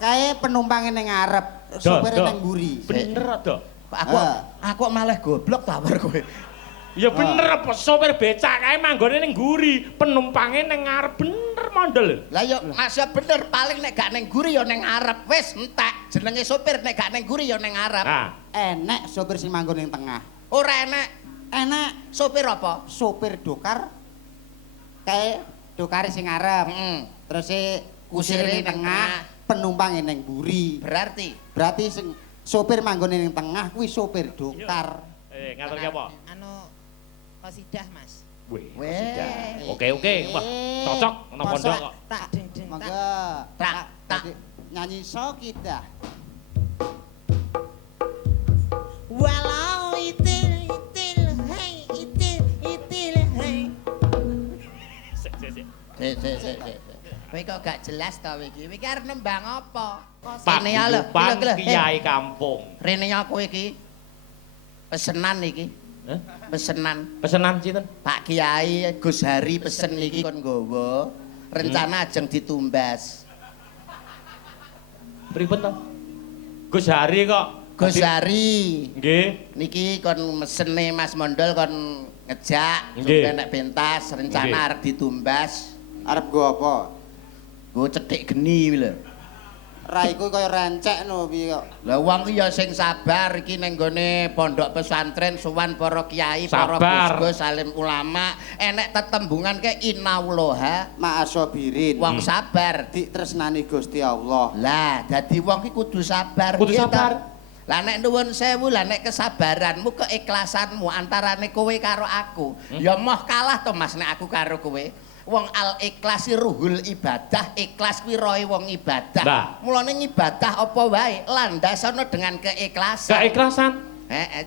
kae penumpangnya ning ngarep, sopirnya ning mburi. Bener to. Aku malah goblok ta bar kowe. Ya bener apa sopir becak kae manggone ning mburi, penumpangnya ning ngarep bener mondel. Lah yo masa bener paling nek gak ning mburi ya ning ngarep. Wis entek jenenge sopir nek gak ning mburi ya ning ngarep. Nah, Enek sopir sing manggon ning tengah. Ora enek. Enek Sopir apa? sopir dokar kae dokare sing ngarep. Terus kusire ning tengah, penumpangnya ning mburi. Berarti Berarti sopir manggon ning tengah kuwi sopir dokar. ngatur ki apa? Anu qasidah Mas. Wih, Weh. Oke, wah, cocok ana pondok kok. Tak ding ding tak. Monggo. Tak. Nyanyi so kita. Walau itil itil hey itil hey. Sik. Sik. Kowe kok gak jelas ta iki? Iki arep nembang apa? Pak Rene ya lho, Pan lho. Kiai Kampung. Rene ya kowe iki. Pesenan iki. Hah? Pesenan. Pesenan sinten? Pak Kiai Gus Hari pesen iki kon nggawa. Rencana ajeng ditumbas. Pripun to? Gus Hari kok. Gus Dadi- Hari. Nggih. Niki kon mesene Mas Mondol kon ngejak Nggih. sampe nek pentas rencana Nggih. arep ditumbas. Arep go apa? Go cethik geni lho. Raiku kaya rencek no piye kok. Lah wong ki ya sing sabar iki ning gone pondok pesantren sowan para kiai, para Sabar. gus-gus, alim ulama, enek tetembungan ke innallaha Ma'asobirin. wong sabar. Ditresnani Gusti Allah. Lah dadi wong ki kudu sabar. Kudu Piye sabar. ta? Lah nek nuwun sewu, lah nek kesabaranmu, keikhlasanmu antarane kowe karo aku, ya moh kalah to Mas nek aku karo kowe. Wong al ikhlasi ruhul ibadah, ikhlas kuwi roe wong ibadah. Nah. Mulane ngibadah apa wae landasana dengan keikhlasan. Keikhlasan.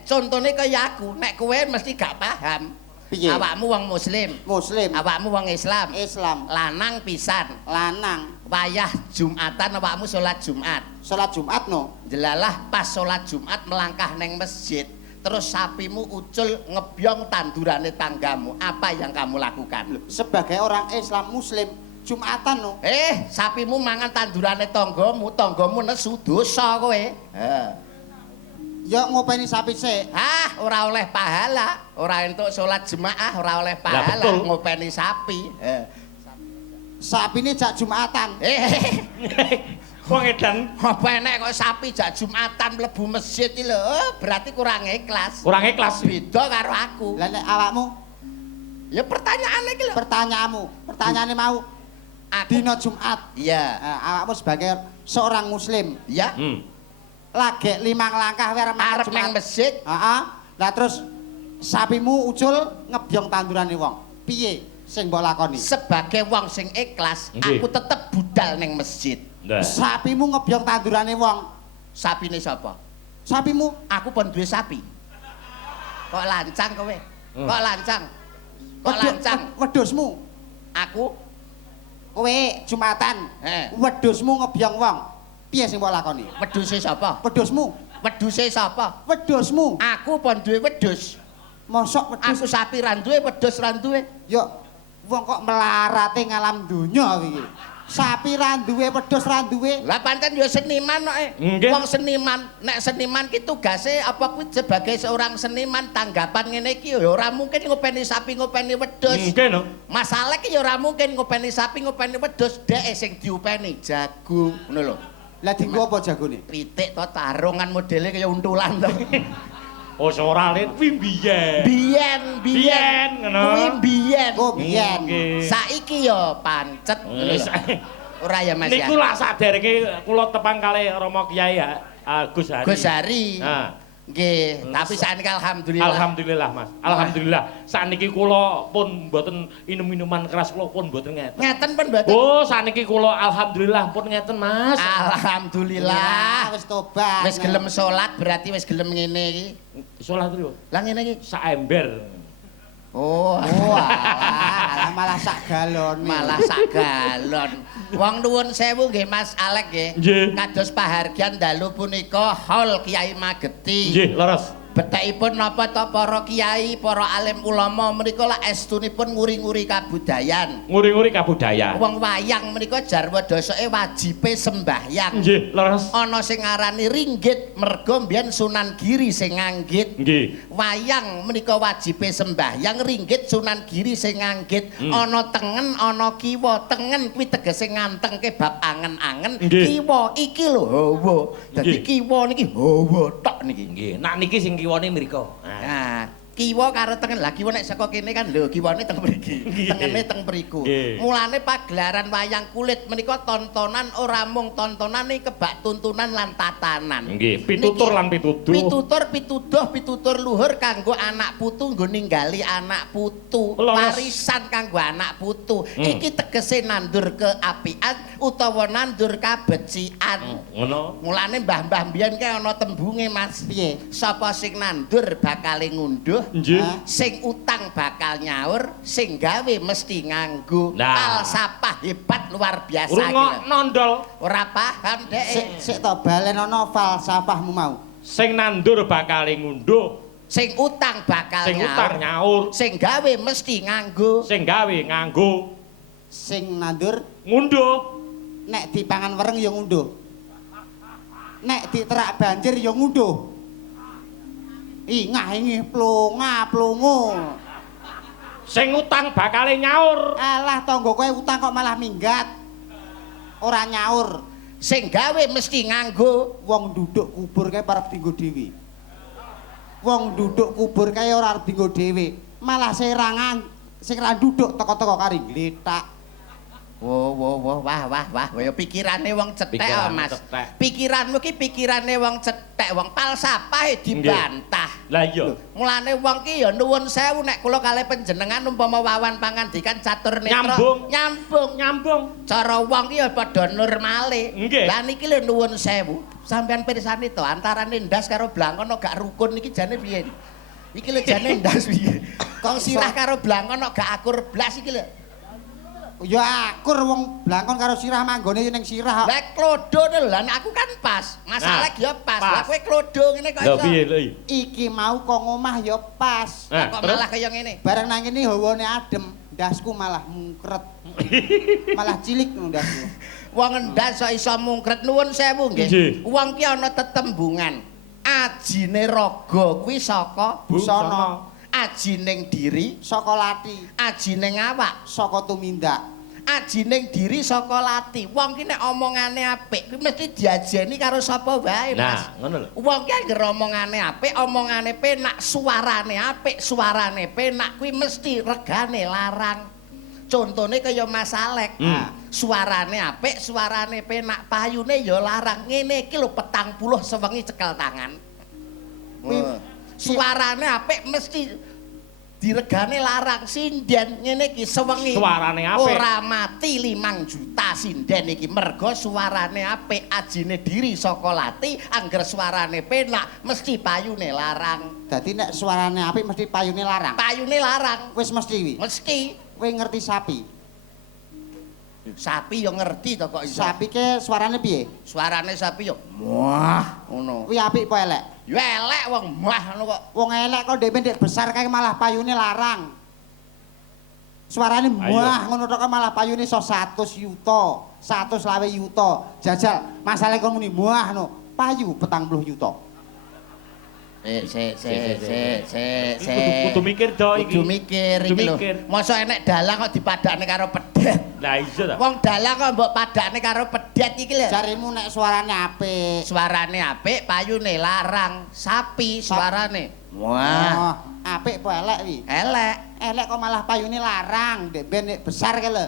Contone kaya aku, nek kowe mesti gak paham. Piye? Awakmu wong muslim, Muslim. awakmu wong Islam. Islam. Lanang pisan. Lanang. Wayah Jumatan awakmu salat Jumat. Salat Jumat no. Jelalah pas salat Jumat melangkah neng masjid, terus sapimu ucul ngebyong tandurane tanggamu. Apa yang kamu lakukan? Sebagai orang Islam Muslim, Jumatan no. Sapimu mangan tandurane tanggamu nesu dosa kowe. Ya ngopeni sapi sik. Ora oleh pahala, ora entuk salat jemaah, ora oleh Lah, pahala betul. ngopeni sapi. Sapine jak Jumatan. Wong edan Apa enek kok sapi jak Jumatan mlebu masjid iki lho, berarti kurang ikhlas. kurang ikhlas. Beda karo aku. Lah nek awakmu, Ya pertanyaane iki lho. pertanyaane mau Aku dina Jumat. iya. Awakmu sebagai seorang muslim, Ya. lagi 5 langkah wae arep Arep nang masjid, Heeh. Lah terus sapimu ucul ngebyong tandurane wong. Piye sing mbok lakoni? sebagai wong sing ikhlas, Nggih. aku tetep budal nang masjid. Nah. Sapimu ngebyong tandurane wong. Sapine sapa? Sapimu Aku pun duwe sapi. Kok lancang kowe? Kok lancang? Kok wedu- lancang? wedhusmu. Aku Kowe Jumatan. Wedhusmu ngebyong wong. Piye sing mbok lakoni? wedhuse sapa? Wedhusmu. Wedhuse sapa? Wedhusmu. Aku pun duwe wedhus. Mosok Aku wedhus. sapi ra duwe, wedhus ra duwe. Yo wong kok melarate ngalam donya iki. Sapi ra duwe, wedhus ra duwe. Lah pancen ya seniman kok. Nggih. Wong seniman, nek seniman ki tugase apa kuwi sebagai seorang seniman tanggapan ngene iki ya ora mungkin ngopeni sapi ngopeni wedhus. Nggih no. Masalah ki ya ora mungkin ngopeni sapi ngopeni wedhus, dhek sing diupeni jago ngono lho. Lah dienggo apa jagone? Pitik to tarungan modele kaya untulan to. Oh ora len kuwi biyen. Biyen ngono. Kuwi biyen. Oh biyen. Nggih. Saiki ya pancet ngono lho. Ora ya Mas ya. Niku lah saderenge kula tepang kalih Rama Kiai Gus Hari. Gus Hari. Nah. Nggih, tapi sakniki alhamdulillah. Alhamdulillah Mas. Alhamdulillah. Sakniki kula pun mboten minum-minuman keras kula pun mboten ngeten. Ngeten pun mboten. Oh, sakniki kula alhamdulillah pun ngeten Mas. Alhamdulillah. Wis tobat. Wis gelem salat berarti wis gelem ngene iki. Salat riyo. Lah ngene iki. Sak ember. Oh, alah malah sak galon. Malah sak galon. Wong nuwun sewu nggih Mas Alek nggih. Nggih. Kados pahargyan dalu punika Hall Kiai Mageti. Nggih, leres. Betekipun napa to para kiai, para alim ulama menika lak estunipun nguri-nguri kabudayan. Nguri-nguri kabudayaan. Wong wayang menika jarwa dosoke wajibe sembahyang. Nggih, leres. Ana sing ngarani ringgit merga mbiyen Sunan Giri sing nganggit. Nggih. Wayang menika wajibe sembahyang, ringgit Sunan Giri sing nganggit. Ana tengen, ana kiwa. Tengen kuwi tegese ngantengke bab angen-angen. Kiwa iki lho hawa. Dadi kiwa niki hawa tok niki. Nggih, nak niki sing kiwane mriko. Nah, kiwa karo tengen. Lah kiwa nek saka kene kan lho kiwane teng mriki. Tengene teng mriku. Mulane pagelaran wayang kulit menika tontonan ora mung tontonan iki kebak tuntunan lan tatanan. Nggih, pitutur lan pituduh. Pitutur luhur kanggo anak putu nggo ninggali anak putu. Warisan kanggo anak putu. Iki tegese nandur keapian utawa nandur kabecikan. Ngono. Mulane mbah-mbah mbiyen kae ana tembunge Mas. Piye? Sapa sing nandur bakal ngunduh, Nggih. sing utang bakal nyaur, sing gawe mesti nganggo. Nah. Falsafah hebat luar biasa iki. Rungok nondol. Ora paham dek. Sik to balen ana falsafahmu mau. Sing nandur bakal ngunduh, Sing utang bakal sing utang nyaur, sing gawe mesti nganggo. sing gawe nganggo Sing nandur ngunduh. nek dipangan wereng ya ngunduh. Nek diterak banjir ya ngunduh. Ingah ini plonga. Sing utang bakal nyaur. Alah tangga kowe utang kok malah minggat. Ora nyaur. Sing gawe mesti nganggo. Wong duduk kubur kae parep dienggo dhewe. Wong duduk kubur kae ora arep dienggo dhewe. Malah serangan sing ra duduk teko-teko kari gletak. Wah, ya pikirane wong cetek Pikiran Mas. cetek. Pikiranmu ki pikirane wong cetek, wong falsafah dibantah. Lah iya. Mulane wong ki ya nuwun sewu nek kula kalih panjenengan umpama wawan pangandikan catur netra nyambung. Cara wong ki ya padha normale. Nggih. Lah niki lho nuwun sewu. Sampeyan pirsani to antarane ndas karo blangkon gak rukun niki jane piye? Iki lho jane ndas piye? Kong sirah karo blangkon gak akur blas iki lho. Ya akur wong blangkon karo sirah manggone ning sirah. Lah klodo lho, lah aku kan pas. Masalah ya pas. Lah kowe klodo ngene kok Lah iso. piye lho? Iki mau kok ngomah ya pas. Kok malah kaya ngene. Bareng nang kene hawane adem, ndasku malah mungkret. Malah cilik ndasku. Wong ndas iso mungkret nuwun sewu Nggih. nggih. Wong ki ana tetembungan. Ajine raga kuwi saka Busana. ajining diri, Saka lati, ajining awak, saka tumindak. ajining diri saka lati. Wong ki nek omongane apik kuwi mesti diajeni karo sapa wae, Mas. Nah, ngono lho. Wong ki anggere omongane apik, omongane penak, suarane apik, suarane penak kuwi mesti regane larang. Contone kaya Mas Alek. Suarane apik, suarane penak, payune ya larang. Ngene iki lho 40 sewengi cekel tangan. Suarane apik mesti diregane larang sinden ngene iki sewengi. Suarane apik. Ora mati 5 juta sinden iki mergo suarane apik, ajine diri saka lati, angger suarane penak mesti payune larang. Dadi nek suarane apik mesti payune larang. Payune larang. Wis mesti wi. Mesti Kowe ngerti sapi. sapi yo ngerti to kok iso. Sapi ke suarane piye? Suarane sapi yo wah ngono. Kuwi apik apa elek? Yo elek wong mah ngono kok. Wong elek kok dhewe ndek besar kae malah payune larang. Suarane muah ngono tok malah payune iso 100 yuta, 120 yuta. Jajal, masalahe kon muni muah no, payu 40 yuta. Kudu mikir do iki. Kudu mikir iki lho. Mosok enek dalang kok dipadakne karo pedet. Lah iya ta. Wong dalang kok mbok padakne karo pedet iki lho. Jarimu nek suarane apik. Suarane apik, payune larang. Sapi suarane. Wah, apik apa elek wi? Elek. Elek kok malah payune larang, ndek ben nek besar kae lho.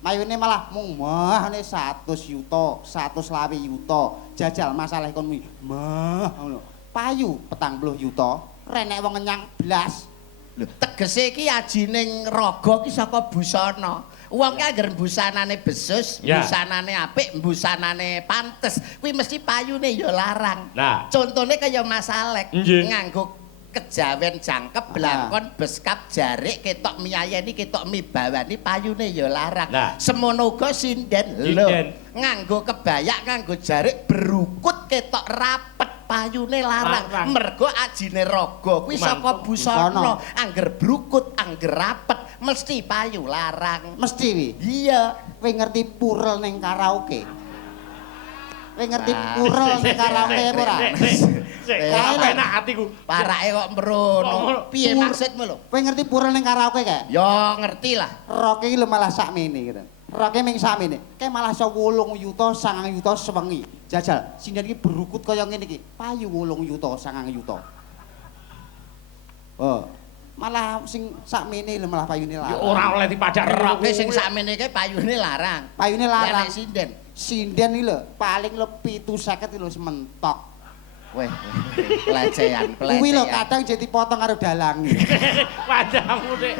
Payune malah mung mah ne 100 yuta, 120 yuta. Jajal masalah kon kuwi. Mah ngono. Payu 40 yuta, renek wong ngenyang blas. Lho, tegese iki ajining raga ki saka busana. Wong ki anggere busanane besus, busanane apik, busanane pantes, kuwi mesti payune ya larang. Nah, Contone kaya Mas Alek nganggo kejawen jangkep, blangkon, beskap, jarik, ketok miyayeni, ketok mibawani, payune ya larang. Nah. Semono uga sinden lho. Nganggo kebayak, nganggo jarik, berukut ketok rapet. payune larang. Larang. Mergo ajine raga kuwi saka busana. Angger brukut, angger rapet mesti payu larang. Mesti wi. Iya. Kowe ngerti purel ning karaoke? Kowe ngerti purel ning karaoke apa ora? Kae enak atiku. Parake kok mrono. Piye maksudmu lho? Kowe ngerti purel ning karaoke kae? Ya ngerti lah. Roke iki lho malah sakmene gitu. Roke ming sakmene. Kae malah iso 8 yuta, 9 yuta sewengi. Jajal, sinden iki berukut kaya ngene iki. Payu 8 yuta, 9 yuta. Oh. Malah sing sakmene lho malah payune Ya larang. ora oleh dipadak Roke sing sakmene kae payune larang. Payune larang. Nek sinden. Sinden iki lho paling lho 750 iki lho sementok. Weh, pelecehan, Kuwi lho pelecehan. kadang jadi potong karo dalang. Padamu Dik.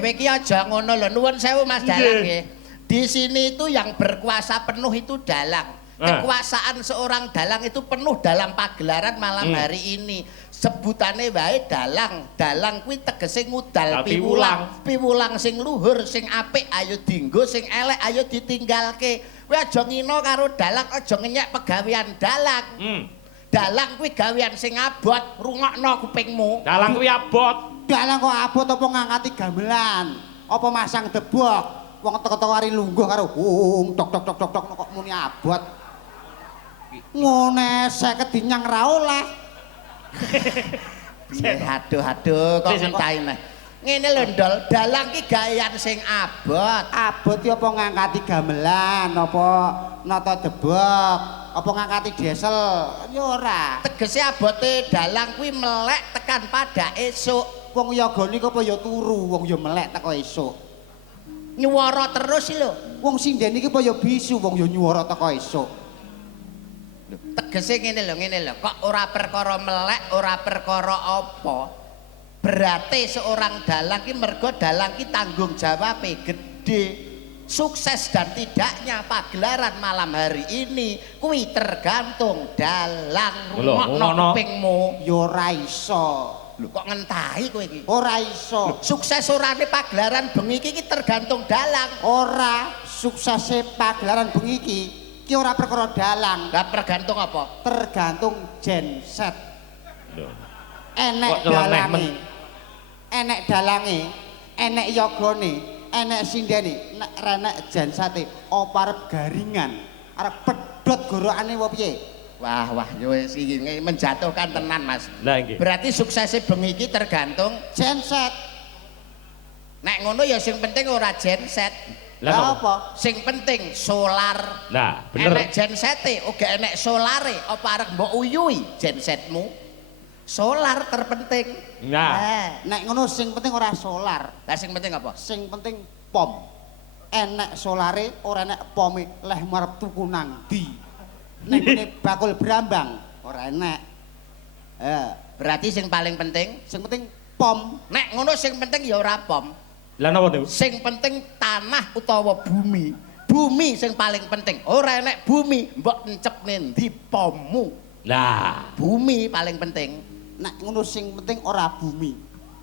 Kowe iki aja ngono lho. Nuwun sewu Mas Dalang nggih. Di sini itu yang berkuasa penuh itu dalang. Kekuasaan seorang dalang itu penuh dalam pagelaran malam hari ini. Sebutane wae dalang. Dalang kuwi tegese ngudal piwulang. Piwulang sing luhur, sing apik ayo dienggo, sing elek ayo ditinggalke. Kowe aja ngino karo dalang, aja ngenyek pegawean dalang. Dalang kuwi gawean sing abot, rungokno kupingmu. Dalang kuwi abot. Dalang kok abot apa ngangkati gamelan? Apa masang debok? Wong teko-teko ari lungguh karo tok tok tok tok tok kok muni abot. Ngone 50 dinyang ra oleh. Aduh, kok ngenteni neh. Ngene lho Ndol, dalang ki gawean sing abot. Abot ya apa ngangkati gamelan, apa nata debok, apa ngangkati diesel? Ya ora. Tegese abote dalang kuwi melek tekan pada esuk. Wong yagane kok apa ya turu, wong ya melek teko esuk. Nyuwara terus lho. Wong sinden iki apa ya bisu, wong ya nyuwara teko esuk. Tegese ngene lho, kok ora perkara melek, ora perkara apa. Berarti seorang dalang ki mergo dalang ki tanggung jawabe gede. Sukses dan tidaknya pagelaran malam hari ini kuwi tergantung dalang rungokno kupingmu. Ya ora iso. Lho kok ngentahi kowe iki? Ora iso. Sukses orane pagelaran bengi iki tergantung dalang. Ora suksese pagelaran bengi iki ki ora perkara dalang. Lah tergantung apa? Tergantung genset. Enek Kok nyeleneh dalange. Enek dalange, enek yogane, enek sindene, nek renek jensate apa arep garingan, arep pedhot gorokane apa piye? Wah, ya wis iki menjatuhkan tenan, Mas. Lah nggih. Berarti suksese bengi iki tergantung Genset. nek ngono ya sing penting ora genset. Lah napa? apa? Sing penting solar. Nah, bener. Enek gensete, uga enek solare. Apa arek mbok uyui gensetmu? Solar terpenting. Nah, Nek ngono sing penting ora solar, Lah sing penting apa? sing penting pom. Enek solare ora enek pome leh marep tuku nang ndi. Nek ngene bakul brambang ora enek. Berarti sing paling penting, Sing penting pom. nek ngono sing penting ya ora pom. lah napa niku? Sing penting tanah utawa bumi. Bumi sing paling penting. Ora enek bumi, mbok encepne ndi pommu. Lah, Bumi paling penting. Nek ngono sing penting ora bumi.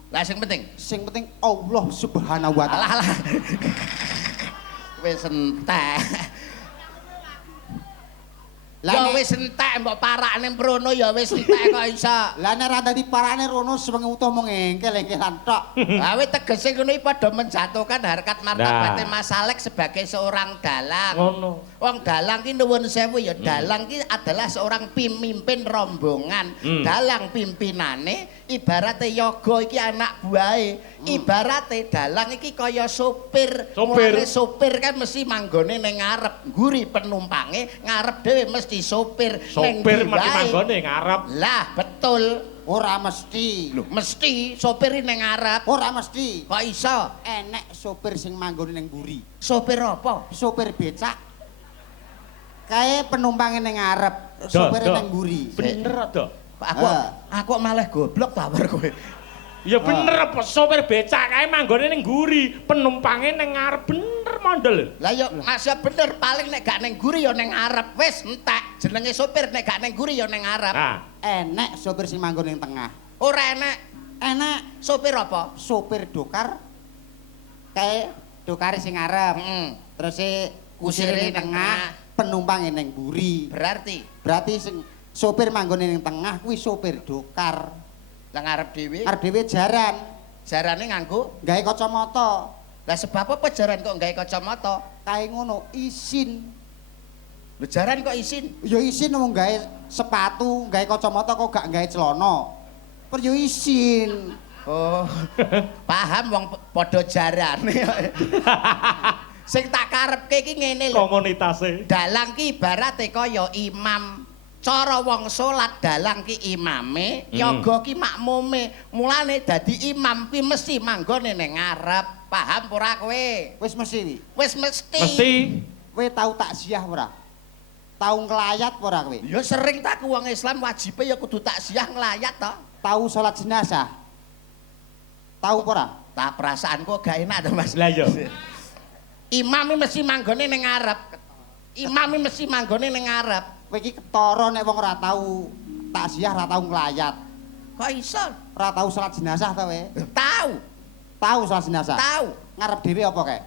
Lah sing penting. Sing penting Allah Subhanahu wa taala. Alah. Wis entek. Ya wis entek mbok parakne mrono ya wis entek kok iso. Lah nek ra dadi parane rono sewengi utuh mung engkel-engkelan tok. Lah wis tegese ngono iki padha menjatuhkan harkat martabate Nah. Mas Alex sebagai seorang dalang. ngono. Wong dalang ki nuwun sewu ya, dalang ki adalah seorang pemimpin rombongan. Dalang pimpinane ibarate yoga iki anak buahe. Ibarate dalang iki kaya sopir. Sopir. Mulane sopir kan mesti manggone ning ngarep, nguri penumpange ngarep dhewe mesti sopir. Ning Sopir ndi mati wae. manggone ngarep. Lah betul. Ora mesti. Lho, mesti sopir ning ngarep. Ora mesti. Kok iso? Enek sopir sing manggone ning mburi. Sopir apa? Sopir becak. Kae penumpange ning ngarep, sopire ning mburi. Bener to. Aku kok malah goblok ta bar kowe. Ya bener apa sopir becak kae manggone ning nguri, penumpange ning ngarep bener mondel. Lah ya masih bener paling nek gak ning guri ya ning ngarep. Wis entek jenenge sopir nek gak ning guri ya ning ngarep. Nah, Enek sopir sing manggon ning tengah. Ora enek Enek sopir apa? sopir dokar. Kae dokare sing ngarep. Terus kusire ning tengah, penumpange ning mburi. Berarti Berarti sing Sopir manggone ning tengah kuwi sopir dokar. Lah ngarep dhewe. Arep dhewe jaran, Jarane nganggo. gawe kacamata. Lah sebab apa jaran kok gawe kacamata? Kae ngono isin. Lho jaran kok isin. Ya isin wong gawe sepatu, gawe kacamata kok gak gawe celana. Per yo isin. Oh. Paham wong padha jarane. Sing tak karepke iki ngene lho. Komunitase. Dalang ki ibarate kaya imam. Cara wong salat dalang ki imame, yoga ki makmume. Mulane dadi imam ki mesti manggone ning ngarep. Paham ora kowe? Wis mesti wi. Wis mesti. Mesti Kowe tau takziah ora? Tau nglayat ora kowe? Ya sering tak wong Islam wajibe ya kudu takziah nglayat to. Tau salat jenazah? Tau apa ora? Tak perasaanku gak enak to Mas. lah ya. Imam mesti manggone ning ngarep. Imam mesti manggone ning ngarep. Kowe iki ketara nek wong ora tau takziah, ora tau nglayat. Kok iso? Ora tau salat jenazah ta kowe? Tahu, Tau salat jenazah? tahu. Ngarep dhewe apa kae?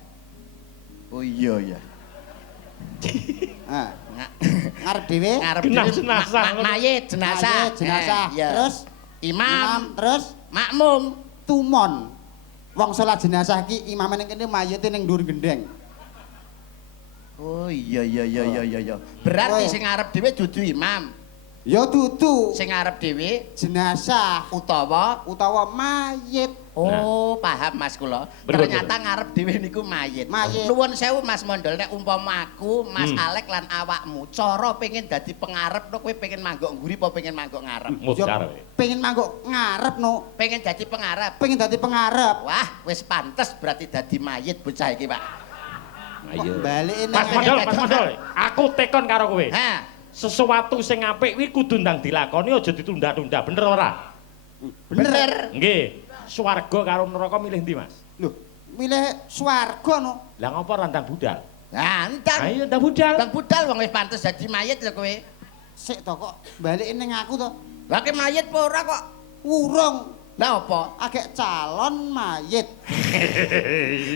Oh iya ya. Ha. Ngarep dhewe? Ngarep Genah dhewe jenazah. mayit jenazah. Mayit, jenazah. Iya. Terus imam, terus makmum. tumon. Wong salat jenazah ki imame ning kene mayite ning dhuwur gendeng. Oh iya. Berarti Oh. sing ngarep dhewe dudu imam. Ya dudu Sing ngarep dhewe jenazah utawa utawa mayit. oh, paham Mas kula. Bener, Ternyata ngarep dhewe niku mayit. Mayit. Nuwun sewu Mas Mondol nek umpama aku, Mas Alek lan awakmu cara pengen dadi pengarep no kowe pengen manggok ngguri apa pengen manggok ngarep? Ya Mucar. pengen mangguk ngarep no. Pengen dadi pengarep. Pengen dadi pengarep. Wah, wis pantes berarti dadi mayit bocah iki, Pak. Ayo. Balik Mas Mandol, aku tekon karo kowe. Ha, Sesuatu sing apik kuwi kudu ndang dilakoni aja ditunda-tunda, bener ora? bener. Nggih. Swarga karo neraka milih ndi, Mas? Lho, milih swarga no. Lah ngopo ora ndang budal? Nah, entang. Ayo ndang budal. Bang budal wong wis pantes dadi mayit lho kowe. Sik to kok balik ning aku to. Lah ke mayit apa ora kok? Urung Lah apa? agek calon mayit.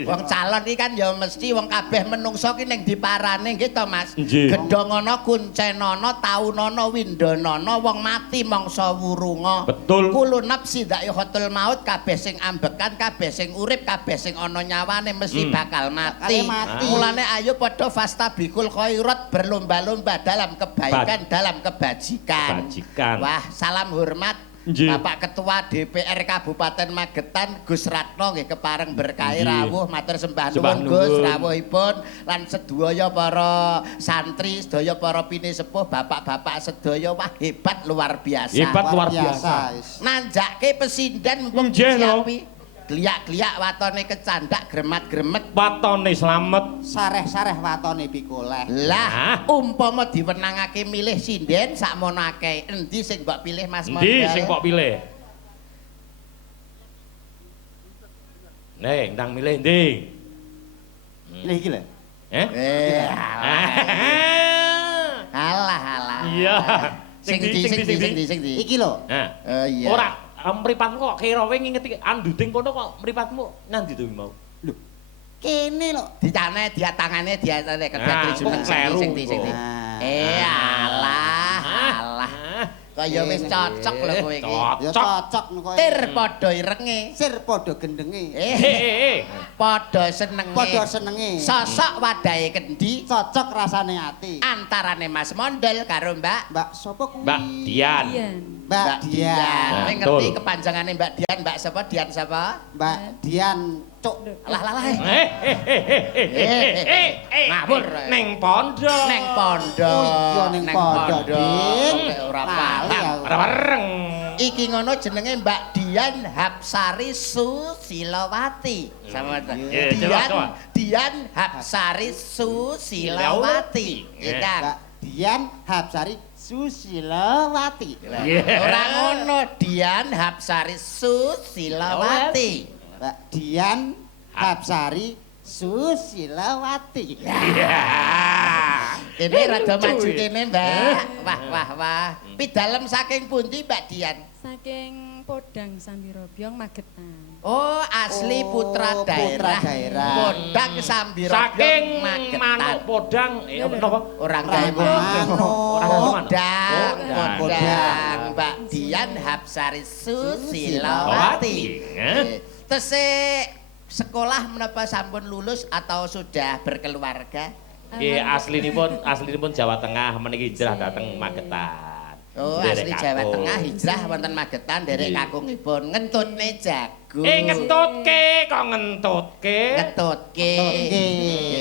Wong calon iki kan ya mesti wong kabeh menungso ki ning diparane nggih to Mas. Nggih. Gedhongono kuncenana taunana windanana wong mati mangsa wurunga. Betul. Kulo nafsi dha'iqatul maut kabeh sing ambekan kabeh sing urip kabeh sing ana nyawane mesti bakal mati. Bakal mati. Mulane ayo padha fastabikul khairat berlomba-lomba dalam kebaikan dalam kebajikan. Kebajikan. Wah, salam hormat. Nggih. Bapak Ketua DPR Kabupaten Magetan Gus Ratno nggih kepareng berkah Nggih. rawuh matur sembah Sembah nuwun Gus nuwun. rawuhipun lan sedaya para santri sedaya para pini sepuh bapak-bapak sedaya wah hebat luar biasa. Hebat. luar biasa. Wis. Nanjake pesinden mumpung Nggih, no. disiapi. Gliak-gliak watone kecandak gremat-gremet. Watone slamet. Sareh-sareh watone pikoleh. Lah, umpama diwenangake milih sinden sakmono akeh, endi sing mbok pilih Mas Endi Mondal? sing kok pilih? Nek ndang milih endi? Milih iki lho. Eh? Alah, alah. Iya. Sing di. Iki lho. Nah. Oh iya. Ora mripatmu kok kira kowe ngingeti anduding kono kok mripatmu nandi to mau? Lho. Kene lho. Dicane dia tangane dia kedek Nah, jeneng kok kleru sing di. Nah. Alah. Kaya wis cocok lho kowe iki. Ya Cocok. cocok no kowe. Tir padha irenge. Sir padha gendenge. Padha senenge. Padha senenge. Sosok wadahe kendi Cocok rasane ati. antarane Mas Mondol karo Mbak Mbak sapa kuwi? Mbak Dian. Mbak Dian. Nah, Kowe ngerti betul. kepanjangane Mbak Dian, Mbak sapa? Dian sapa? Mbak Dian cuk. Alah. Ngawur. Neng pondok. Neng pondok. Oh iya, ning pondok, Din. Kayak ora Lali paham. aku. Ora bareng. Iki ngono jenenge Mbak Dian Hapsari Susilawati. Sama ta? Iya, coba, coba. Dian Hapsari Susilawati. Iya kan? Mbak Dian Hapsari Susilawati. Ora ngono, Dian Hapsari Susilawati. Mbak Dian Hapsari Susilawati. Ini rada maju kene, Mbak. Wah. Pidalem saking pundi, Mbak Dian? Saking Podang Sambirobyong Magetan. Oh, asli putra daerah. Podang Sambirobyong Saking Magetan. manuk Podang, napa? Orang gawe Manuk. Podang, Podang. Podang, Mbak Dian Hapsari Susilawati. Terus sekolah menapa sampun lulus atau sudah berkeluarga? Nggih, aslinipun Jawa Tengah meniki hijrah dhateng Magetan. Oh, Nderek asli Jawa kakung. Tengah hijrah wonten Magetan derek Nggih. kakungipun ngentutne jago. Ngetutke kok ngentutke. Ngetutke.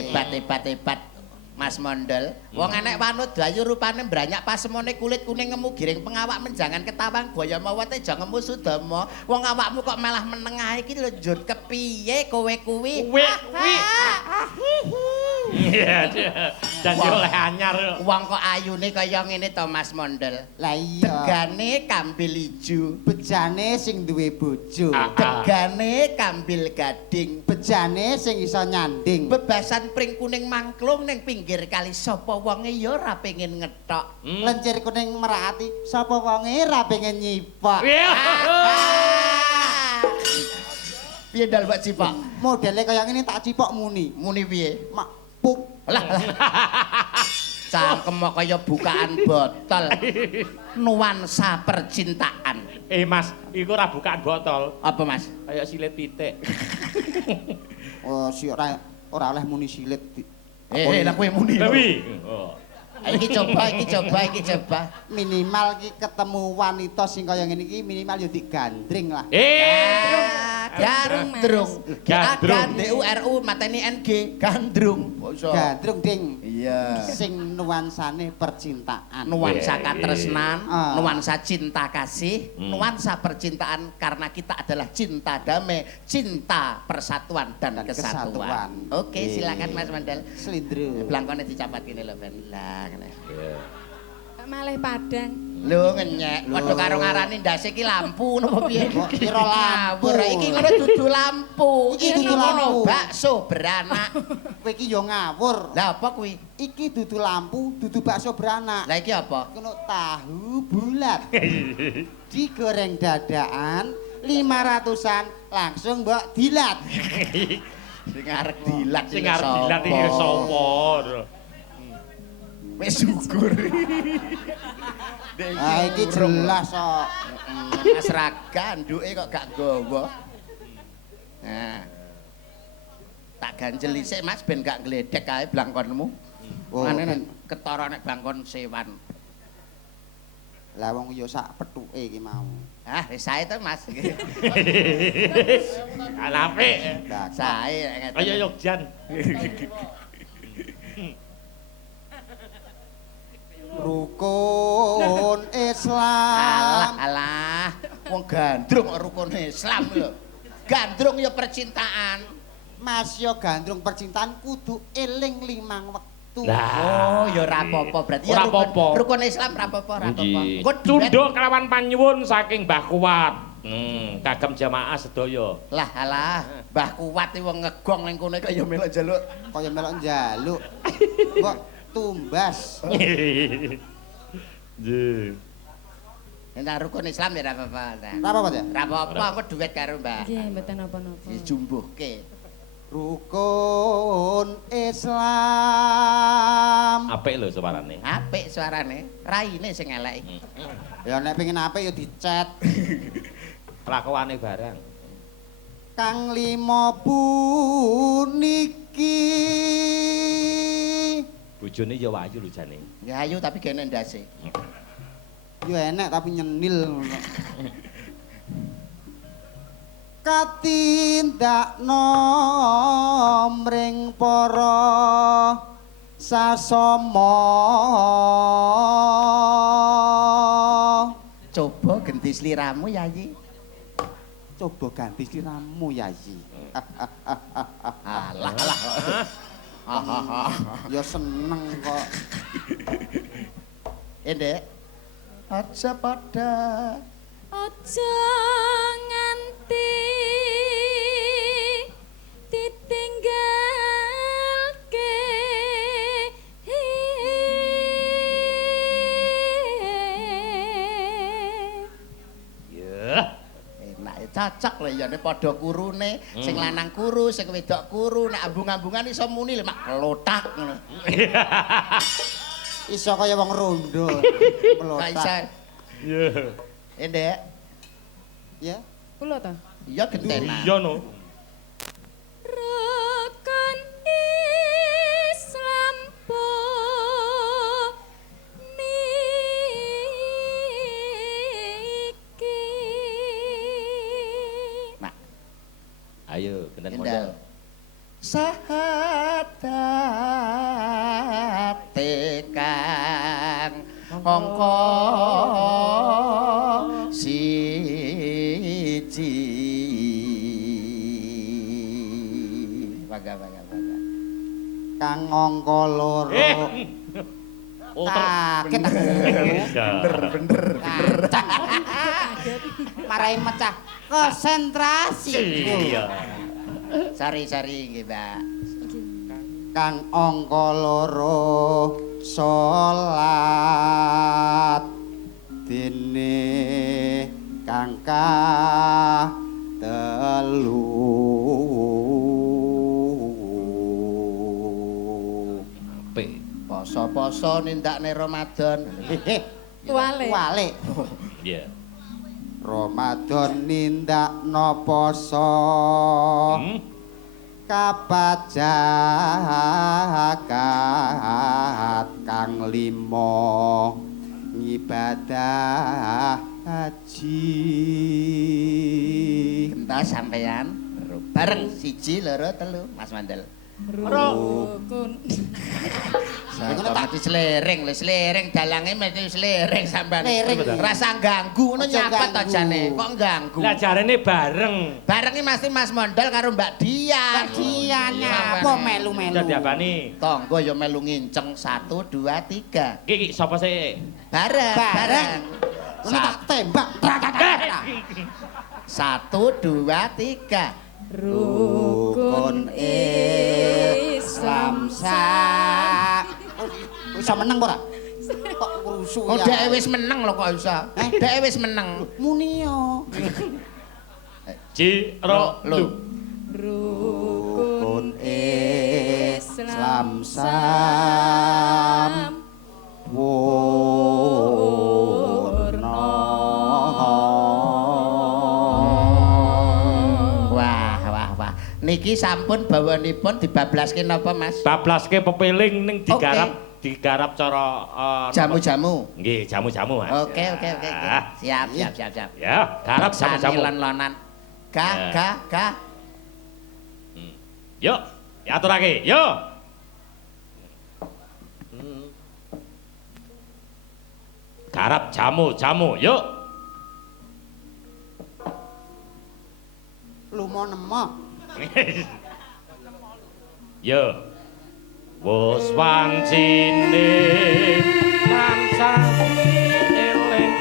Ngetutke. Hebat. Mas Mondol, wong enek wanut dayu rupane mbranyak pasemone kulit kuning ngemu giring pengawak menjangan ketawang boyo mawate aja ngemu sudama. Wong awakmu kok malah meneng ae iki lho njut kepiye kowe kuwi? Kuwi. Iya, janji oleh anyar. Wong kok ayune kaya ngene to Mas Mondol. Lah iya. Degane kambil ijo, Bejane sing duwe bojo. degane kambil gading. Bejane sing iso nyanding. Bebasan pring kuning mangklung ning pinggir kali sapa wonge ya ora pengin ngetok. Lencir kuning merati, sapa wonge ra pengen nyipok. Iya. Piye dal Pak Cipok? Modele kaya ngene tak cipok muni. Muni piye? Mak puk. Lah. Cangkem kaya bukaan botol. Nuansa percintaan. Mas, iku ora bukaan botol. Apa Mas? Kayak silet pitik. Oh, si ora oleh muni silit. Lah kowe muni. Dewi. Oh. Iki coba. Minimal ki ketemu wanita sing kaya ngene iki minimal yo digandring lah. Gandrung. Gandrung. GANDRU mateni NG. Gandrung. Gandrung ding. Iya. Sing nuansane percintaan. Nuansa katresnan, Ah. nuansa cinta kasih, nuansa percintaan karena kita adalah cinta damai, cinta persatuan dan kesatuan. kesatuan. Oke, Iya. silakan Mas Mandel. Slindro. Blangkone dicapat gini lho, Ben. Lah, ngene. Malih Padang. Lho ngenyek, padha karo ngarani ndase iki lampu napa piye? Kok kira lampu? Ngawur, iki ngono dudu lampu. Iki dudu lampu. Bakso beranak. Kowe iki yo ngawur. Lah apa kuwi? Iki dudu lampu, dudu bakso beranak. Lah iki apa? Kono tahu bulat. Digoreng dadakan 500-an langsung mbok dilat. Sing arep dilat Sing arep dilat iki sapa? Wis syukur. Ah iki jelas kok. Mas Raga nduke kok gak gawa. Nah. Tak ganjel isik Mas ben gak gledek kae blangkonmu. Oh, Anene ketara nek blangkon sewan. Lah wong yo sak pethuke iki mau. Ah, wis sae to Mas. Kan apik. Lah Sae nek ngeten. Ayo Yogjan. rukun Islam. Alah. Wong gandrung kok rukun Islam lho. Gandrung ya percintaan. Mas yo gandrung percintaan kudu eling 5 wektu. Oh, ya ora apa-apa berarti Ora rukun- apa-apa. Rukun Islam ora apa-apa, ora apa-apa. Engko duet. Tunduk kelawan panyuwun saking Mbah Kuat. Kagem jamaah sedaya. Lah alah, Mbah Kuat iki wong ngegong ning kono kaya melok njaluk. Kaya melok njaluk. Mbok tumbas. Nggih. Nek rukun Islam ya ora apa-apa. Nah. Ora apa-apa ya? Ora apa-apa, engko duet karo Mbah. Nggih, mboten napa-napa. Dijumbuhke. Rukun Islam. Apik lho suarane. Apik suarane, raine sing elek iki. Ya nek pengen apik ya dicet. Kelakuane barang. Kang lima puniki. Bojone ya wayu lho jane. Ya ayu tapi gene ndase. Ya enek tapi nyenil. Katindakno mring para sasama. Coba ganti sliramu Yayi. Coba ganti sliramu Yayi. Alah alah. Ya seneng kok. Ndek. Aja padha Aja nganti ditinggalke. Ya. cocok lho ya padha kurune, sing lanang kuru, sing wedok kuru, nek ambung-ambungan iso muni lho mak kelotak ngono. Iso kaya wong rondo. Kok iso. Iya. Ndek, Ya. Kula to. iya gentena. Iya no. Rukun Islam niki. Mak, Ayo, genten Kendal. modal. Sahadat kang angka siji. Bangga. Kang angka loro. Oh, Kaget aku. Bener. Marahin mecah. Konsentrasi. Iya. Sari nggih, Mbak. Kang angka loro salat dene kang telu. Apik. Poso-poso nindakne Ramadan. Wale. Wale. Iya. Ramadan nindakno poso. Kapajakat kang limo ngibadah haji. Gentos sampean bareng 1 2 3 Mas Mandel. Rukun. Saya mati selereng dalange mesti selereng sampean. Lereng. Rasa ganggu ngono Aja nyapet ganggu. ajane. Kok ganggu? Lah jarene bareng. Bareng iki mesti Mas Mondol karo Mbak Dian. Bagian Sampean. apa melu-melu? Dadi apane? Tonggo ya melu nginceng 1 2 3. Iki sapa sih? Bareng. Ngono tak tembak. 1 2 3. Rukun Islam sak. Bisa meneng ora? Kok rusuh Oh, ya? dhek wis meneng lho kok iso. Dhek wis meneng. Muni yo. Jiro lu. Rukun Islam sam Wah. Niki sampun bawanipun dibablaske napa, Mas? Bablaske pepiling ning Oke. digarap cara Jamu-jamu. Nggih, jamu-jamu, Mas. Oke. Ah. Siap. Ya, garap jamu-jamu. Lon-lonan. Ya. Ga. Yuk, aturake. Yuk. Garap jamu-jamu, yuk. Lumo nemo. Yo. Wos wancine tansah eling.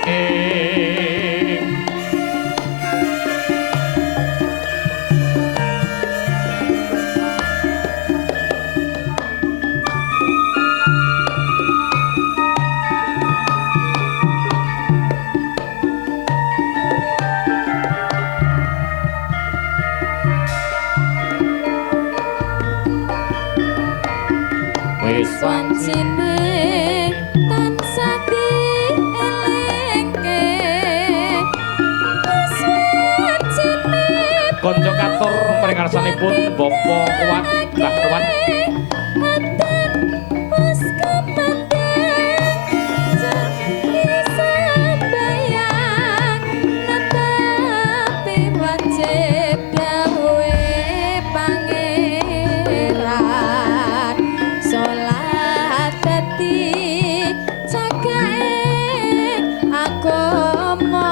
Wis wancine tansah dielingke. Wis wancine konco katur mringarsanipun Bapak Kuat, Mbah Kuat. Agama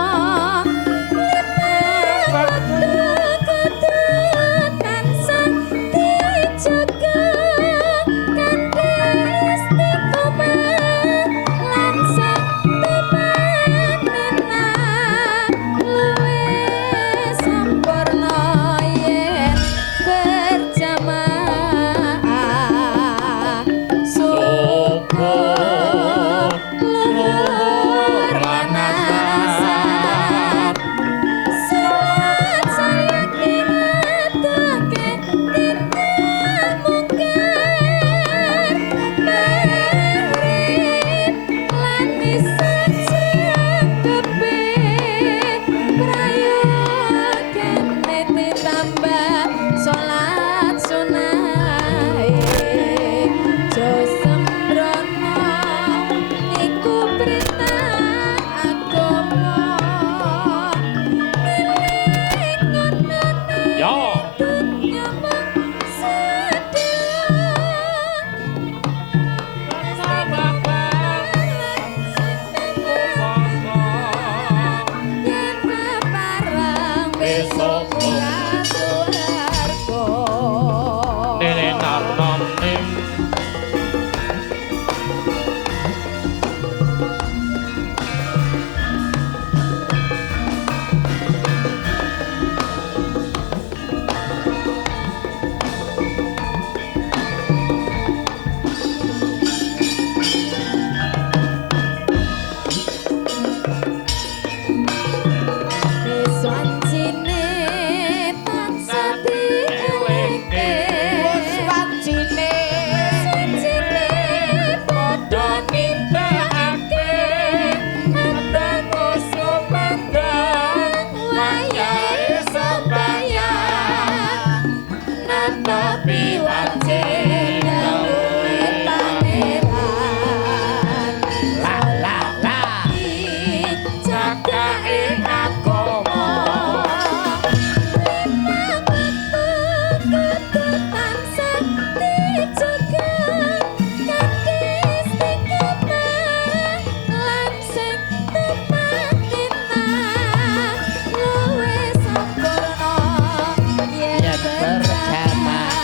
La la la. cakaing agama Yen berjamaah.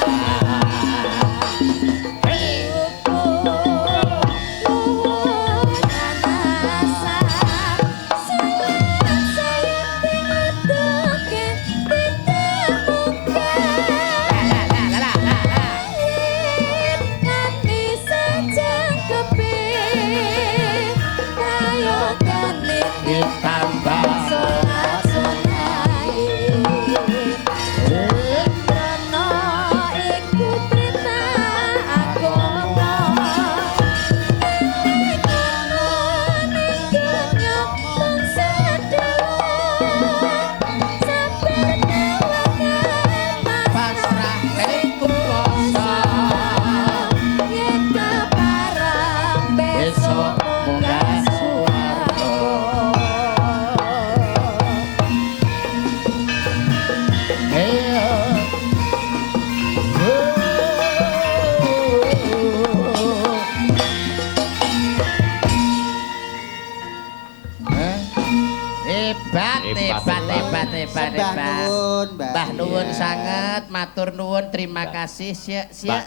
La la la la la la. Ditambah pasrah ning kuwasa. Besok munggah swarga. Heyo. Hebat, hebat, hebat, hebat, Sembah hebat. nuwun, Mbak. Mbah nuwun Iya. sangat, matur nuwun, terima kasih siak siak, Mbak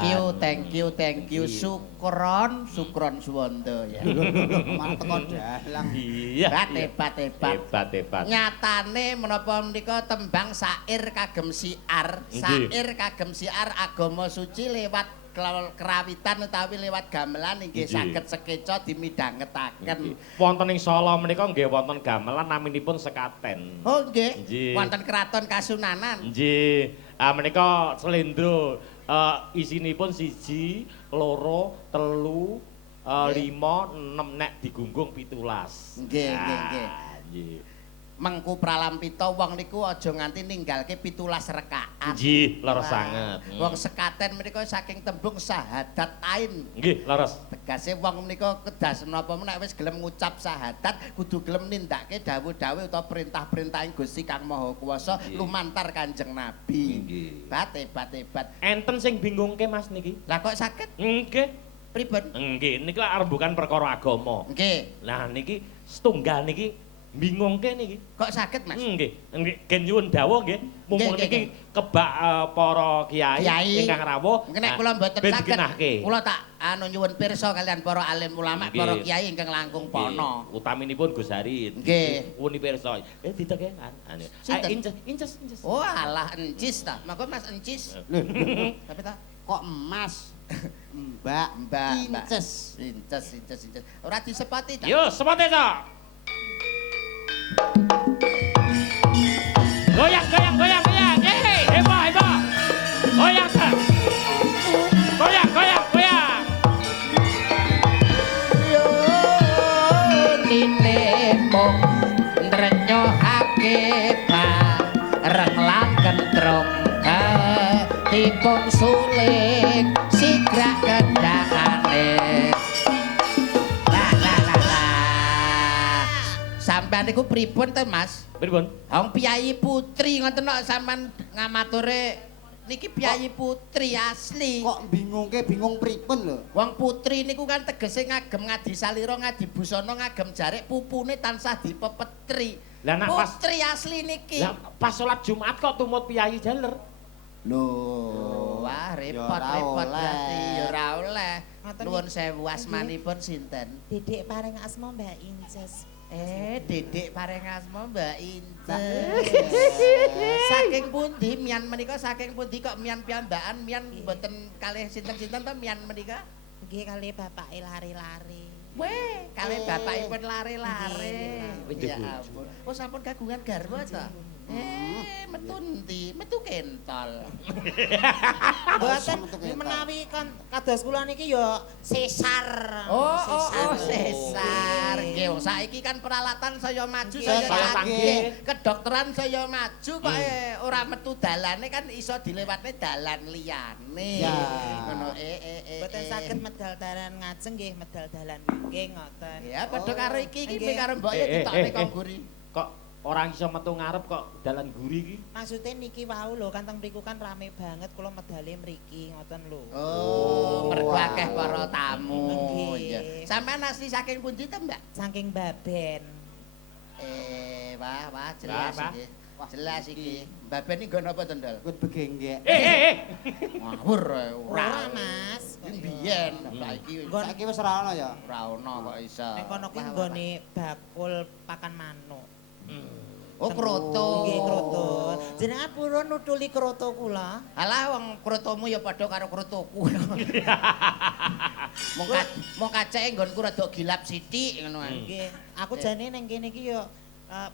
Dian. thank you, sukron suwondo ya. Malah teko dalang. Iya. Hebat, iya. hebat, hebat. Hebat, hebat. Nyatane menapa menika tembang syair kagem siar, Nggih. syair kagem siar agama suci lewat kerawitan utawi lewat gamelan inggih Nggih. saged sekeca dimidhangetaken. wonten ing Solo menika nggih wonten gamelan naminipun sekaten Oh nggih, Nggih. wonten keraton Kasunanan. nggih menika slendro isinipun 1 2 3 4 5 6 nek digunggung 17 Nggih, nggih, nggih. nggih Mengku pralampita wong niku aja nganti ninggalke 17 rakaat. nggih leres Wah, sanget Wong sekaten menika saking tembung syahadat tain. nggih leres Tegese wong menika kedas menapa nek wis gelem ngucap syahadat kudu gelem nindakake dawuh-dawuh utawa perintah-perintahing Gusti Kang Maha Kuwasa Nggih. lumantar Kanjeng Nabi. Nggih. Hebat, hebat. enten sing bingungke Mas niki Lah kok saged nggih pripun? nggih niki lak rembukan perkara agama Nggih. nah niki setunggal niki bingungke niki Kok saged, Mas? nggih gen nyuwun dawuh nggih mumpung Nggih, niki kebak para kiai Kiai. ingkang rawuh Mungkin nek kula mboten ben saged. digenahke. Kula tak nyuwun pirsa kalian para alim ulama, Nggih. para kiai ingkang langkung pono. Nggih, utaminipun Gus Harit. Nggih. Wuni pirsa. Ditekekan. Sinten? Inces. Oh alah encis ta. Maka Mas encis. Tapi ta Kok emas? Mbak, Mbak, Inces. Inces. Ora disepati ta. Yo, sepote to. Goyang. Yeay, heboh. Goyang ta. Goyang. Yo ninemong ndrenyohake bareng langken trong tipung suling sigrak kendangane. Sampeyan niku pripun to, Mas? Pripun? Wong Piyayi Putri ngoten kok sampean ngamature niki Piyayi Putri asli. Kok bingung pripun lho? Wong putri niku kan tegese ngagem ngadi salira, ngadi busana, ngagem jarik, pupune tansah dipepetri. Lah nak pas Putri asli niki. lah pas salat Jumat kok tumut piyayi jaler. Lho, wah repot ora repot oleh. berarti ya ora oleh. Ngoten Nuwun sewu asmanipun sinten? Dedek paring asma Mbak Inces. Dedek paring asma Mbak Inces. Saking pundi mian menika saking pundi kok mian piyambakan mian mboten kalih sinten-sinten to mian menika? Nggih kali bapake lari-lari. Weh, kalih bapakipun lari-lari. Nggih. Ya ampun. Oh sampun kagungan garwa ta? Metu ndi? Metu kentol. Mboten metu kentol. menawi kan kados kula niki ya sesar. Oh, Sesar. Nggih, Nggih, wong saiki kan peralatan saya maju, Nggih, saya saya canggih. canggih. Kedokteran saya maju kok ora metu dalane kan iso dilewatne dalan liyane. Ya. Ngono Boten saged medal dalan ngajeng nggih medal dalan wingking ngoten. Ya padha karo iki Nggih. karo mbok ya ditokne kok guri. Kok orang iso metu ngarep kok dalan guri iki? Maksudnya niki wau lho kan teng mriku kan rame banget kula medale mriki ngoten lho. Oh, mergo akeh para tamu. Nggih. Iya. Sampeyan asli saking pundi to, Mbak? Saking Baben. Wah, jelas Wah, iki. Jelas iki. Mbak Ben iki nggo napa to, Ndol? Kut begenggek. Ngawur Ora, Mas. Iki biyen, saiki Saiki wis ora ono ya. ora ono kok iso. Ning kono kuwi nggone bakul pakan manuk. Oh, kroto. Nggih, kroto. Jenengan purun nutuli kroto kula. Alah wong krotomu ya padha karo krotoku. Mong kaceke nggonku rada gilap sithik ngono ae. Nggih, aku jane ning kene iki yo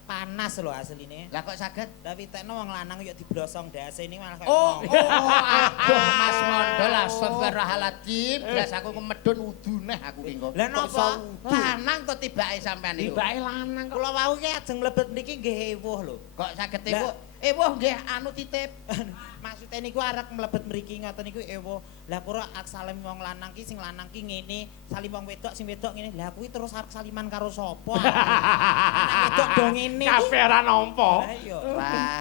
panas lho asline. Lah kok saged? Lah witekno wong lanang yo dibrosong ndase ini malah kaya Oh, ngomong. aduh Mas Mondol astagfirullahaladzim. Blas aku kemedun uduneh aku ki engko. Lah napa? Lanang to tibake sampean niku. Tibake lanang kok. Kula wau ki ajeng mlebet mriki nggih ewuh lho. Kok saged Lah. ibu? Ewuh nggih anu titip. Maksudnya niku arek mlebet mriki ngoten niku ewuh. Lah kura ak salim wong lanang ki sing lanang ki ngene, salim wong wedok sing wedok ngene. Lah kuwi terus arek saliman karo sapa? Anak wedok do ngene iki. Kabeh ora nampa. Lah iya.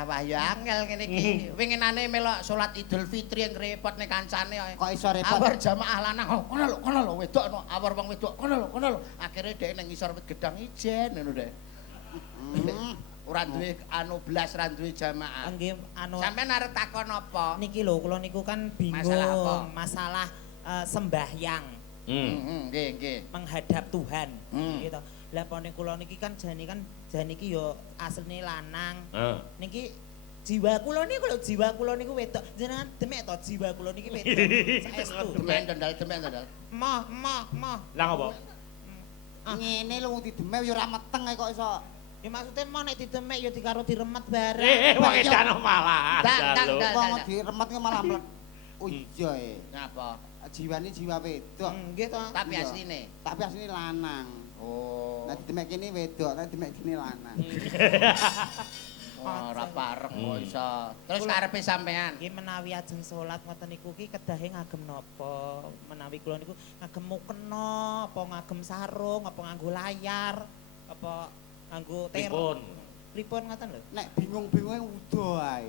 Wah ya angel ngene iki. Winginane melok salat Idul Fitri yang repot ning kancane. Kok iso repot? Awar jamaah lanang, oh, kono lho wedok no, awar wong wedok, kono lho. Akhire dhek ning ngisor wit gedang ijen ngono dhek. Ora duwe anu blas, ora duwe jamaah. Nggih anu Sampeyan arep takon apa? niki lho kula niku kan bingung Masalah apa? masalah sembahyang Nggih. menghadap Tuhan Hmm. gitu. Lah pone kula niki kan jane iki yo asline lanang. Niki jiwa kula niku lho jiwa kula niku wedok. Jenengan demek to jiwa kula niki wedok. Saestu. Demen dondal. Moh. Lah ngopo? Ngene lho wong didemek ya ora meteng kok iso. Ya maksudnya mau nek didemek ya dikaro diremet bareng. Wong edan malah. Dang. Wong diremet ki malah mlek. Oh iya e. Ngapa? Jiwane jiwa wedok. Nggih to. Tapi Iya. asline. Tapi asline lanang. Oh. Nah didemek kene wedok, nek didemek kene lanang. Ora pareng kok iso. Terus karepe sampean? Nggih menawi ajeng salat ngoten niku ki kedahe ngagem napa? Menawi kula niku ngagem mukena, apa ngagem sarung, apa nganggo layar, apa nganggo Pripun? Pripun ngoten lho. Nek bingung-bingunge udo ae.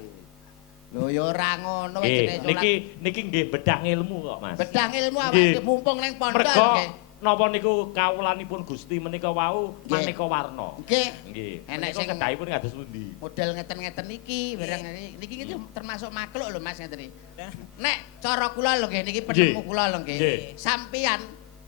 Lho ya ora ngono Nggih, jenenge salat. niki nggih bedang ilmu kok, Mas. Bedang ilmu Nggih. awake mumpung ning pondok Mergo nggih. napa niku kawulanipun Gusti menika wau Nggih. maneka warna. Nggih. Nggih. Enek Menika sing- kedahipun kados pundi? Model ngeten-ngeten iki, barang niki iki termasuk makhluk lho Mas ngeten iki. Lah, Nek cara kula lho nggih niki penemu Nggih. kula lho nggih. Nggih. Sampeyan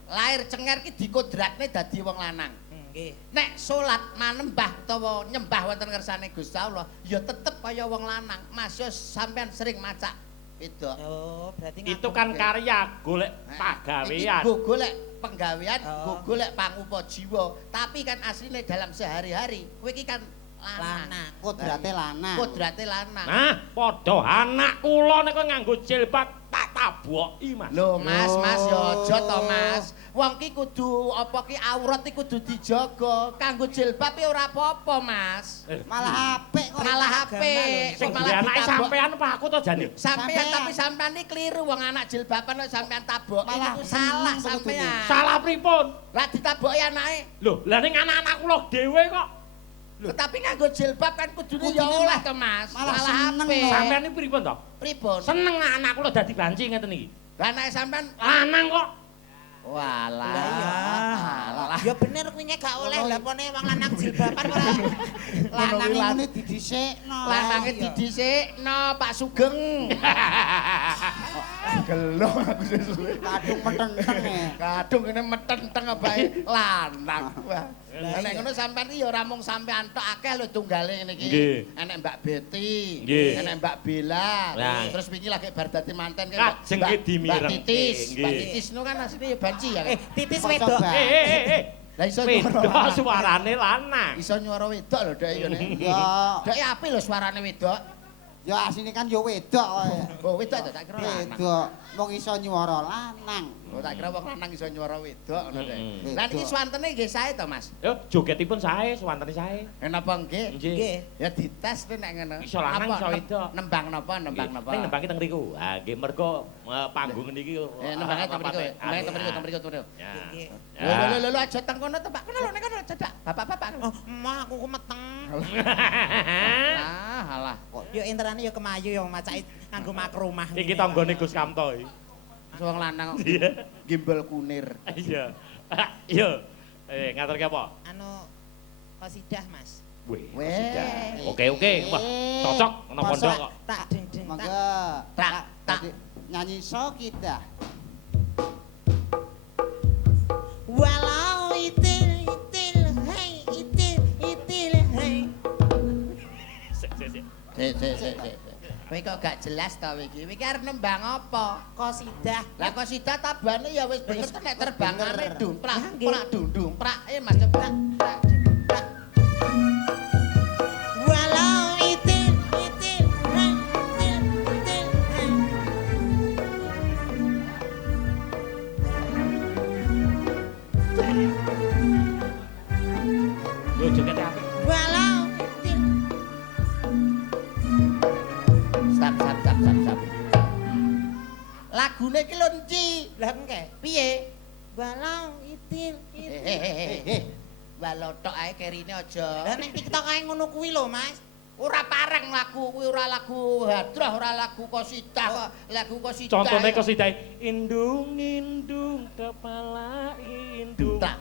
lahir cenger ki dikodratne dadi wong lanang. nggih. Nek salat manembah utawa nyembah wonten kersane Gusti Allah, ya tetep kaya wong lanang. Mas yo sampeyan sering macak wedok. Oh, berarti Itu ngagem- kan karya golek Iki pagawean. nggo golek penggawean, Oh. nggo golek pangupa jiwa. Tapi kan asline dalam sehari-hari kowe iki kan lanang. lanang. Kodrate lanang. Kodrate lanang. Nah, padha anak kula nek nganggo jilbab tak taboki, Mas. Lho Mas yo aja to Mas. Wong ki kudu apa ki aurat iki kudu dijaga. Kanggo jilbab ya ora apa-apa, Mas. Malah apik kok. Malah agama apik. Sing Kok duwe anake ditabok. sampean apa aku to jane? Sampeyan Sampean. tapi sampean iki kliru wong anak jilbaban kok sampean taboki Malah niku salah seneng kok sampean. Salah pripun? Lah ditaboki anake. Lho, lah ning anak-anak kula dhewe kok. Tetapi nganggo jilbab kan kudune ya Kudune oleh to Mas. malah seneng apik. kok. Sampean iki pripun to? Pripun? Seneng anak kula dadi banci ngeten iki. Lah anake sampean Lanang kok. walah. Lah iya. Alah. Ya bener kuwi gak oleh lah pone wong lanang jilbaban ora. Lanang ngene didhisikno. Lanange Iya. didhisikno Pak Sugeng. Gelo aku sesuwe. Kadung metenteng e. Kadung kene metenteng bae lanang. Wah. Lah Nek iya. ngono sampean iki ya ora mung sampean tok akeh lho tunggale ngene iki. Nggih. Enek Mbak Betty, Nggih. enek Mbak Bella. Lah. Terus wingi lagi bar dadi manten Kajeng Mbak- ki dimireng. Mbak Titis. Nggih. Mbak Titis nu kan asline ya banci ya. Titis Kok wedok. coba? Lah iso Wedok nyuara. suarane lanang. Iso nyuara wedok lho Dek ngene. Ya, Dek apik lho suarane wedok. ya asine kan ya wedok kowe. Oh wedok to tak kira lanang. Wedok. Wong iso nyuwara lanang. Oh tak kira wong lanang iso nyuara wedok ngono teh. Mm-mm. Lah niki swantene nggih sae to Mas? Yo jogetipun sae, swantene sae. Napa nggih? Nggih. Ya dites tuh nek ngono. Iso lanang, Apa, iso wedok. Nembang napa? Nembang napa? Ning nembangi teng mriku. Ha nggih mergo panggung niki. Nembangnya teng mriku. Nembangnya teng mriku. Ya. Nggih. Lho aja teng kono to Pak. Kono lho nek kono cedak. Bapak-bapak. Oh, emah aku meteng. Ah, alah. Yo enterane yo kemayu yo macake nganggo makromah. Iki tanggane Gus Kamto iki. Wong lanang kok Iya. gimbal kunir. Iya. Iya. Ngaturke apa? Anu qasidah Mas. Weh. Weh. sudah. Oke. Wah, cocok ana pondok kok. Tak deng deng tak. Mangga. Tak, tak. Tadi nyanyi so kita. Walau itil itil hey itil hey. Sik. Sik. Kowe kok gak jelas to iki. Iki arep nembang apa? Qasidah. Lah kok sida tabane ya wis bener to nek terbangane bener. dumprak, Nggih. prak dundung prak. Mas coba. Prak. Walau itil itil hey itil hey. Yo jogete apik. Walau itil. Stop. Lagune iki lho Nci. Lah engke. Piye? Walau itil itil. Hehehe. Walotok ae kerine Lah aja. ning TikTok ae ngono kuwi lho Mas. Ora pareng lagu kuwi ora lagu hadroh, ora lagu qasidah kok. Lagu qasidah. Contone kosidahe indung kepala indung. tak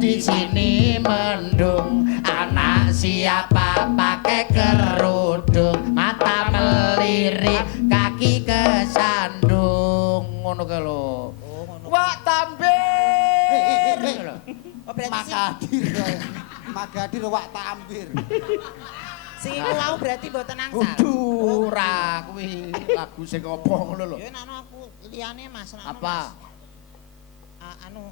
di sini mendung anak siapa pakai kerudung mata melirik kaki kesandung ngono ke lho Oh ngono. wak tambir ngono lho. Oh berarti Magadir wak tampir. sing iku wau berarti mboten angsal. Uduh ora kuwi lagu sing apa ngono lho Yo nek aku liyane Mas. nek anu, apa Mas. Anu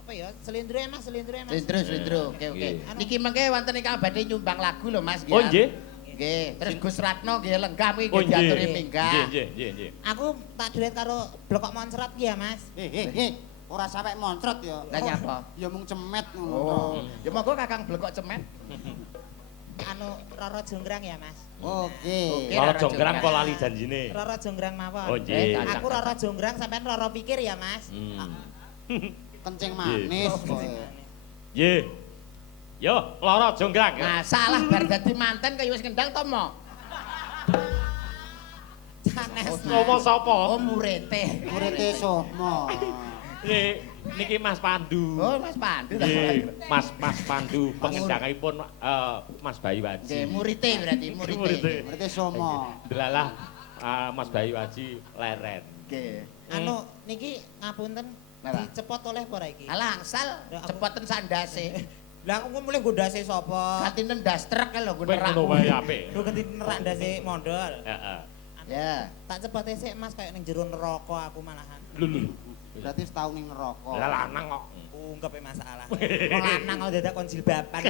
apa ya selindro Mas. Slendro oke Nggih. niki mengke wonten ingkang badhe nyumbang lagu lho Mas Oh nggih. Nggih, terus Gus Ratno nggih lenggah kuwi Oh nggih nggih. diaturi minggah. Nggih. Aku tak duet karo blokok moncrot ki ya Mas. Ora sampe moncrot ya. Lah nyapa? Ya mung cemet ngono. Oh, ya monggo Kakang blekok cemet. Anu Roro Jonggrang ya Mas. Oke. Oke. Kalau Roro jonggrang Jonggrang. kok lali janjine. Roro Jonggrang mawon. Oh nggih. Aku Roro Jonggrang sampean Roro pikir ya Mas. Kencing manis kowe. Nggih. Yo, lara jonggrang ya. Nah, salah bar dadi manten kaya wis kendang to, Mo? Sanes. Ngomong sapa? Oh, murete. Urite somo. Niki Mas Pandu. Oh, Mas Pandu ta. Nggih, Mas Pandu pengendangipun Mas Bayu Nggih, Waji. murite berarti, murite. Urite somo. Delalah Mas Bayu Waji leren. Nggih. Anu niki ngapunten Napa? dicepot oleh apa iki? Alah, angsal Ya, aku- cepoten sandase. Lah aku mulai gondase sapa? Ganti nendas truk lho Kowe nerak. ngono wae apik. Lu ganti nerak ndase mondol. Heeh. Ya. Tak cepote sik Mas kayak ning jero neraka aku malahan. Lho. Berarti setahun ning neraka. Lah lanang kok. Ungkep masalah. Wong lanang kok dadak kon jilbaban.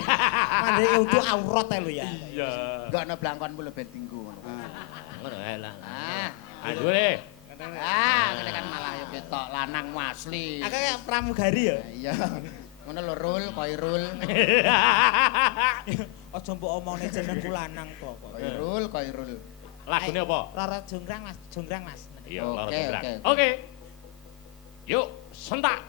Mandeke utuh aurat ae lho ya. Iya. Enggak ana blangkonmu lho ben tinggu ngono. Ngono ae lah. Ah. Aduh le. Ngene kan malah ya ketok lanangmu asli. Aku kayak pramugari ya. Iya. Ngono lho Rul, Koirul. Aja mbok omongne jenengku lanang kok. Koirul. Lagune apa? Roro Jonggrang Mas, Jonggrang Mas. Iya, Oke, lara jonggrang. oke. Oke. Yuk, sentak.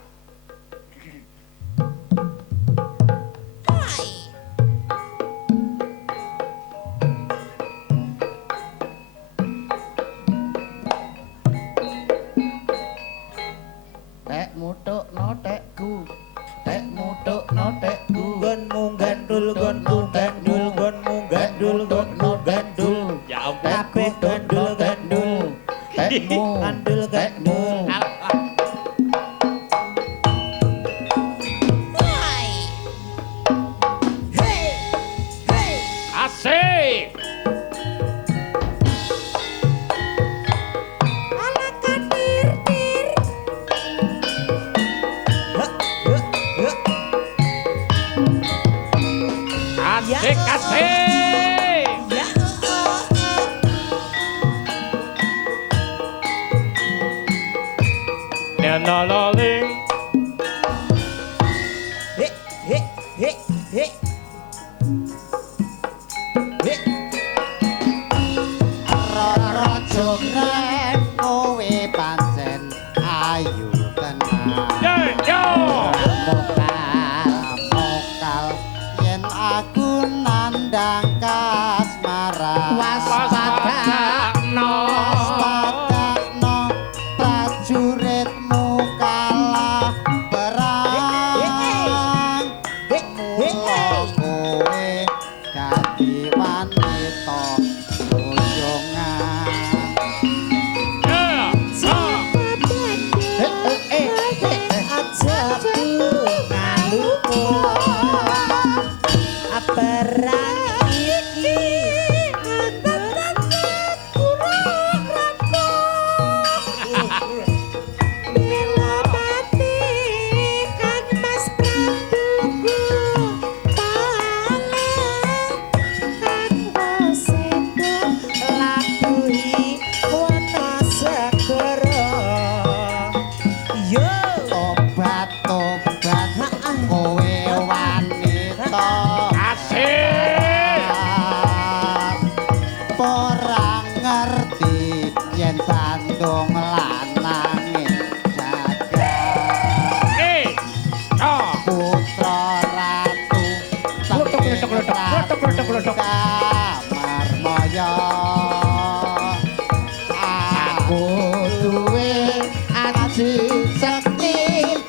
Tek mutuk notekku. Tek mutuk notekku. Gonmu gandul, gonmu gandul, gonmu gandul, gonmu gandul. Ya ampun. Kabeh gandul, gandul. Tekmu. Gandul, Tekmu. Asik. Asik, asik. Ya. Nanaling He he he he. He. Rara jogreng kowe pancen ayu tenan. yo Mokal yen aku nandang kasmaran. waspadakno Waspadakno prajuritmu kalah perang. Mula kowe dadi wanita boyongan. Perang iki labuhi wana segara. Yo Tobat kowe wanita. asik Porang ngerti yen Bandung lanange jagat. Putra ratu Marmaya. Aku duwe aji sakti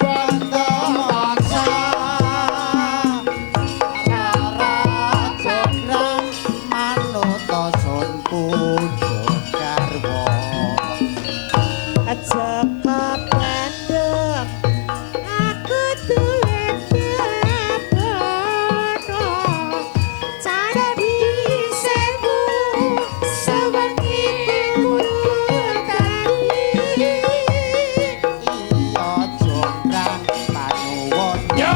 bondo mangsa. Rara jograng manuta sun pujo garwa. Jaka Bandung aku duwe babono candi sewu sewengi kudu tani. Iya jograng panuwun. yo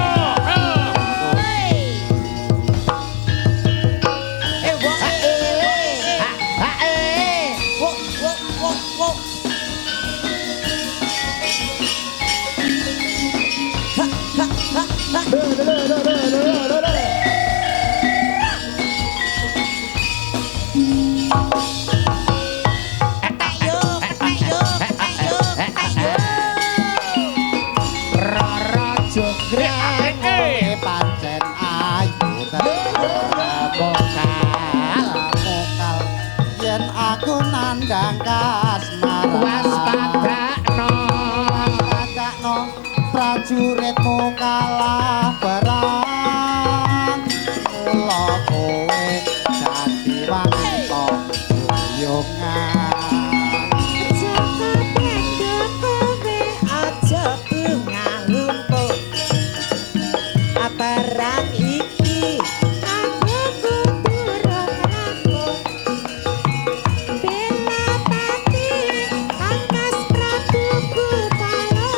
Rara jograng kowe pancen ayu tenan. Mokal yen aku nandang kasmaran. Waspadakno prajuritmu kalah perang. Mula kowe dadi wanita boyongan. Perang iki aku kudu rangkul bela pati angkas Prabu Kupala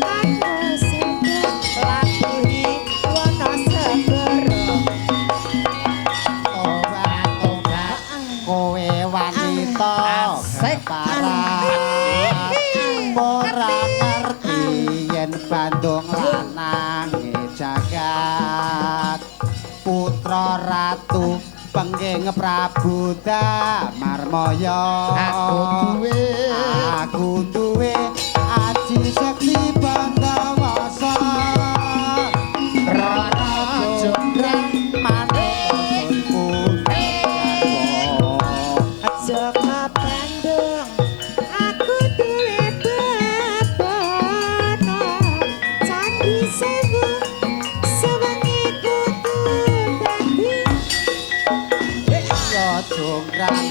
aku sedek labuhi wana segara. Tobat kowe wanita Asik. parah. Ora ngerti yen Bandung lanange jagat. Putra ratu pengging Prabu Damarmaya. Aku duwe aji sekti Bandawasa. Rara jograng manut sun pujo. Jaka Bandung aku duwe babono candi sewu sewengi kudu dadi. Iya jograng